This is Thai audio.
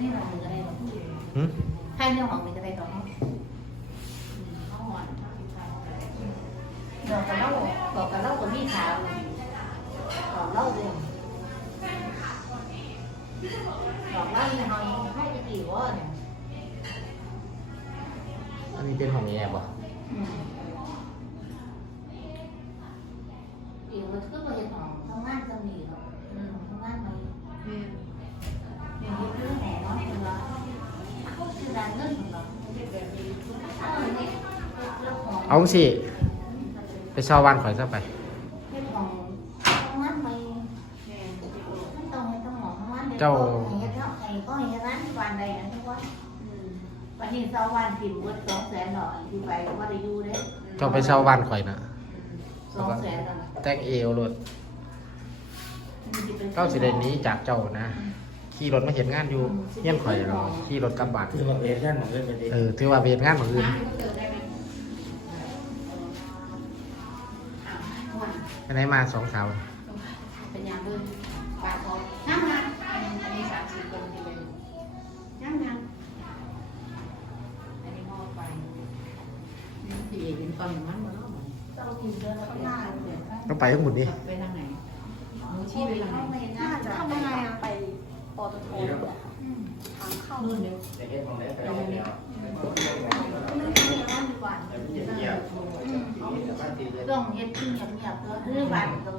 อยู่ในหลังก็ได้หรอกหึภายในห้องนี่ก็ได้หรอกห้องหอนบอกบเล่าบอกกับเล่ากันพี่สาวบอกเล่าเลยบอเล่าในห้องให้จะกี่วัน อันนี้เป็นของแง่ปะ อีกมันก็เหมื การเงินของเราแบบนี้เออเนี่ยเรื่องของเอาสิไปเช่าบ้านข่อยซะไปเรื่องของทำงานไม่ไม่ต้องไม่ต้องหมอทำงานไม่ต้องเจ้าอย่างเงี้ยเนาะไอ้ก็อย่างนั้นวันใดนะทุกวันวันนี้เช้าวันกินเบิดสองแสนหน่อยที่ไปว่าได้อยู่เด้เจ้าไปเช่าบ้านข่อยนะสองแสนหน่อยแตกเอวรถเจ้าสิได้หนี้จากเจ้านะ ขี่รถมาเห็นงานอยู่เฮียนข่อยเราขี่รถกลับบ้านคือแบบเรียนด้านของเรื่องไปดิเออถือว่าเวียนงานของอื่นไปไหนมาสองสาวเป็นยามเบิ่งปากเขาน้ำนะอันนี้สามสี่คนที่เป็นน้ำน้ำอันนี้ห่อไปนี่พี่เห็นตอนอย่างนั้นมาแล้วเจ้ากินเดือนละหน้าเนี่ยก็ไปทั้งหมดนี่ไปทางไหนหนูชี้ไปทางไหนน่าจะเข้ายังไงอะไปตทเนี่ยค่ะทางเข้านู่นเดียวแต่เฮ็ดของเล่นไปแล้วเนี่ยไม่ใช่ร้านดีกว่าแต่มันเงียบๆทีนี้แต่บ้านตีเลยต้องเฮ็ดที่เงียบๆก็คือบ้านต้อง